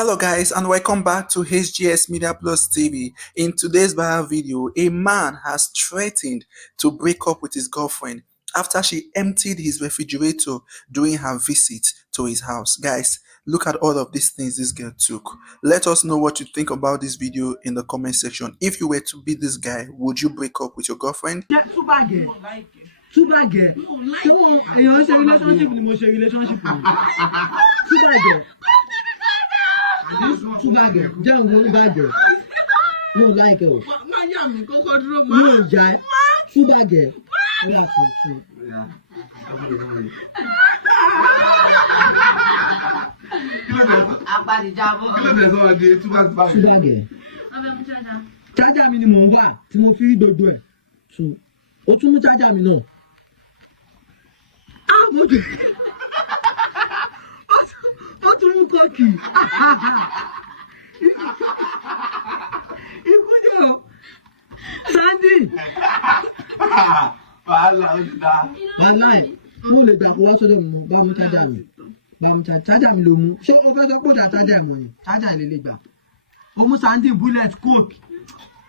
Hello guys and welcome back to HGS Media Plus TV. In today's viral video, a man has threatened to break up with his girlfriend after she emptied his refrigerator during her visit to his house. Guys, look at all of these things this girl took. Let us know what you think about this video in the comment section. If you were to be this guy, would you break up with your girlfriend? Too bad girl. You say relationship ni mo ṣe relationship. Too bad girl. Too bad girl. Jẹun ló bad girl. No like it. No jai. Too bad girl. True. Too bad girl. Charger mi ni mo ń wá tí mo fi rí gbogbo ẹ̀. So, ó tún mú charger mi náà. Ó tún mú kọ́ọ̀kì. Ikú jẹ́ o. Sandy. Wàhálà ẹ̀. Mo lè gbà kó wá sọ́dọ̀ mi bá mú chájà mi. Chájà mi ló mú. Ṣé o fẹ́ sọ pé ó dá chájà ẹ̀ mọ̀ ni? Chájà ẹ̀ lè gbà. Ó mú Sandy bullet coke.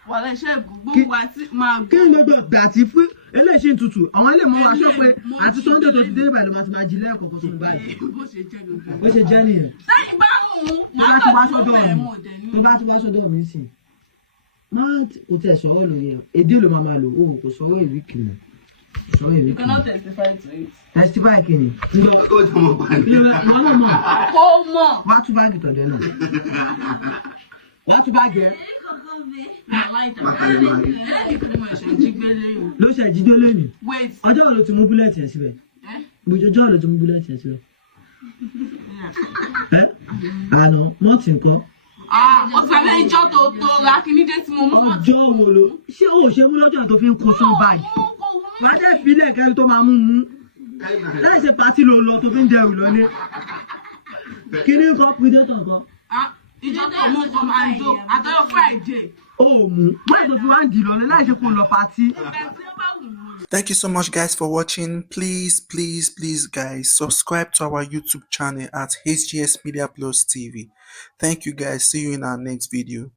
Wàlẹ̀ ṣe gbogbo wa tí máa gbọ́. Kí ni gbogbo gbà tí fún eléyìí tutù? Àwọn ilé mọ́ aṣọ pé àti Sunday tó ti dé ìbàdàn máa ti máa jí lẹ́ẹ̀kọ̀ọ̀kan fún báyìí. Bó ṣe jẹ́ nìyẹn. Sẹ́yìn bá mú un, Tó bá ti wá sọ́dọ̀ mi sí. Má kò tẹ̀ sọ̀rọ̀ lórí ẹ̀. Èdè ló máa lò ó kò sọ̀rọ̀ ìwé kìnnì. Sọ̀rọ̀ ìwé You kìnnì. cannot testify to it. Testify kìnnì. Kó mọ̀. Wá tún báàgì tọ̀dẹ̀ náà. Wá tún báàgì ẹ̀. Ló ṣe jíjó lónìí. Wait. Ọjọ́ wo ló ti mú búlẹ̀tì ẹ̀ síbẹ̀? Ọjọ́ wo ló ti mú búlẹ̀tì ẹ̀ síbẹ̀? Àná mọ́ọ̀tì nǹkan. Ọ̀sàlẹ̀ ìjọ tó ra kí ní dé tí mo mú. Ọjọ́ wo ló ṣé o ṣe mú lọ́jọ́ tó fi ń kọ́ sán báyìí? Wàá dẹ́ ìfilẹ̀ kẹ́rin tó máa mú. Láì ṣe pàtí ló lọ tó fi ń dẹrù lónìí. Kí ni nǹkan predator nǹkan? Ìjọ tó mú ọkọ̀ máa ń jó àtọ́yọ̀ Friday. Thank you so much guys for watching. Please guys, subscribe to our YouTube channel at HGS Media Plus TV. Thank you guys. See you in our next video.